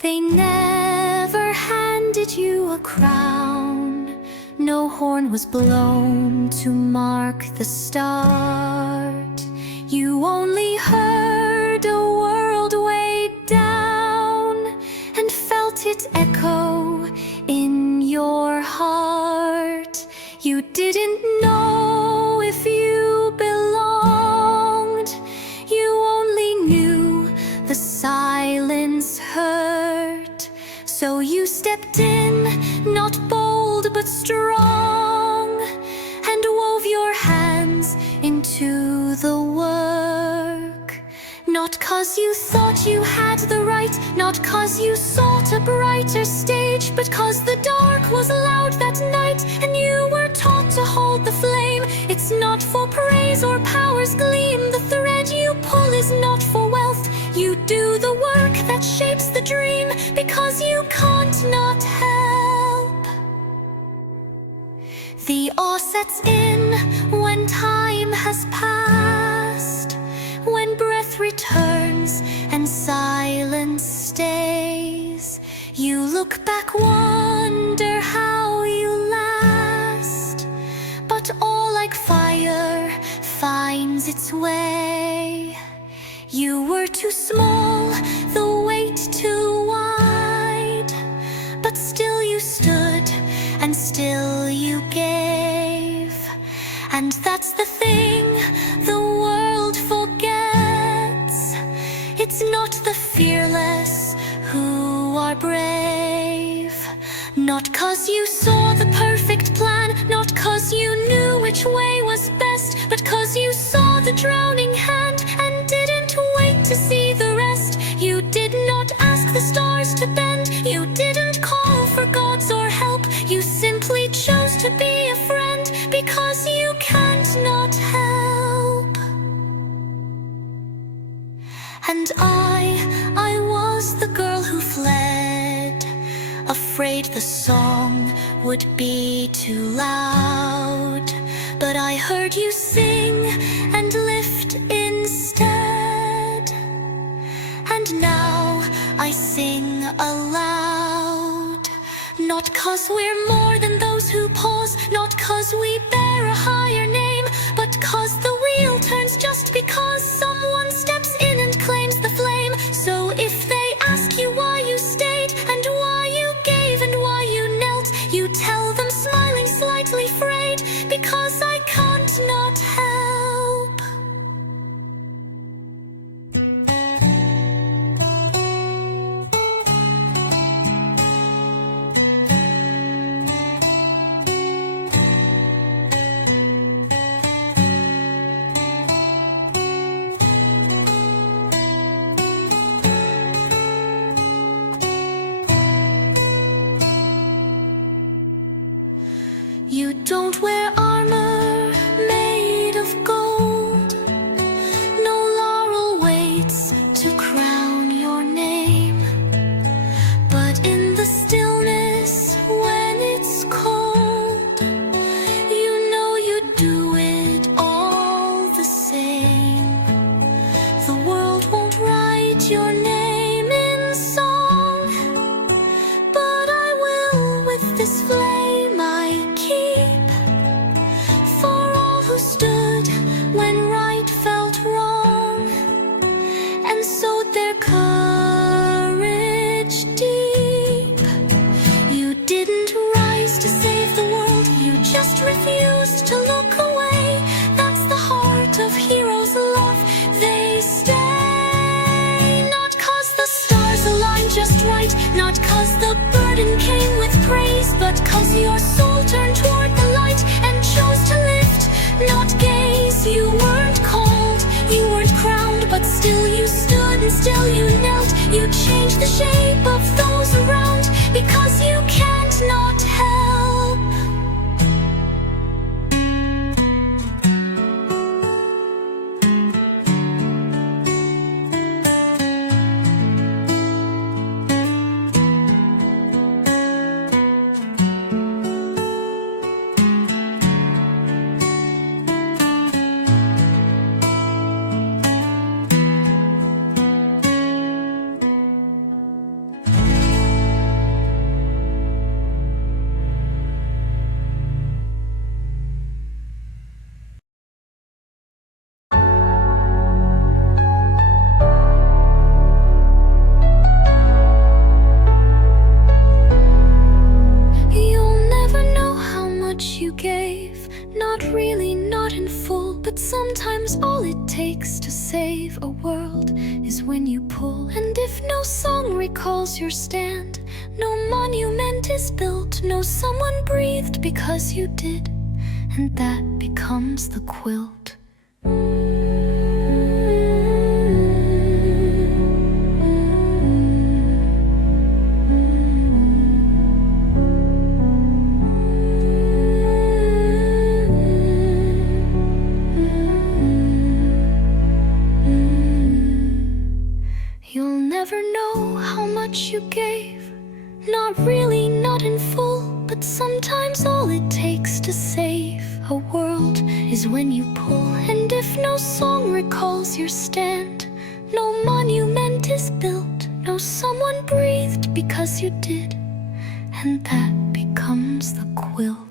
They never handed you a crown. No horn was blown to mark the start. You only heard a world weighed down and felt it echo in your heart. You didn't know if you belonged. You only knew the silence hurt. So you stepped in, not bold but strong, and wove your hands into the work. Not 'cause you thought you had the right, not 'cause you sought a brighter stage, but 'cause the dark was loud that night and you were taught to hold the flame. It's not for praise or power's gleam. The thread you pull is not for wealth. You do the work that shapes the dream, because you can't not help. The awe sets in when time has passed, when breath returns and silence stays. You look back, wonder how you last, but all like fire finds its way. You were too small, the weight too wide, but still you stood and still you gave. And that's the thing the world forgets. It's not the fearless who are brave. Not 'cause you saw the perfect plan, not 'cause you knew which way was best, but 'cause you saw the drowning hand and didn't wait to see the rest. You did not ask the stars to bend, you didn't call for gods or help. You simply chose to be a friend, because you can't not help. And I was the girl who fled, afraid the song would be too loud. But I heard you sing and lift instead. And now I sing aloud. Not 'cause we're more than those who pause, not 'cause we bear a higher name, but 'cause the wheel turns just because someone steps in and claims the flame. So if they ask you why you stayed, and why you gave, and why you knelt, you tell them smiling slightly frayed, because I can't not help. You don't wear armor made of gold. No laurel waits to crown your name. But in the stillness, when it's cold, you know you'd do it all the same. The world won't write your name in song, but I will with this flame I keep, for all who stood when right felt wrong, and sowed their courage deep. You didn't rise to save the world, you just refused to look away. That's the heart of heroes' love, they stay. Not 'cause the stars aligned just right, not 'cause the burden came with praise, but 'cause your soul turned toward the light and chose to lift, not gaze. You weren't called, you weren't crowned, but still you stood and still you knelt. You changed the shape of those around, because you can't not help. save a world is when you pull. And if no song recalls your stand, no monument is built, no someone breathed because you did, and that becomes the quilt. You'll never know how much you gave, not really, not in full, but sometimes all it takes to save a world is when you pull. And if no song recalls your stand, no monument is built, no someone breathed because you did, and that becomes the quilt.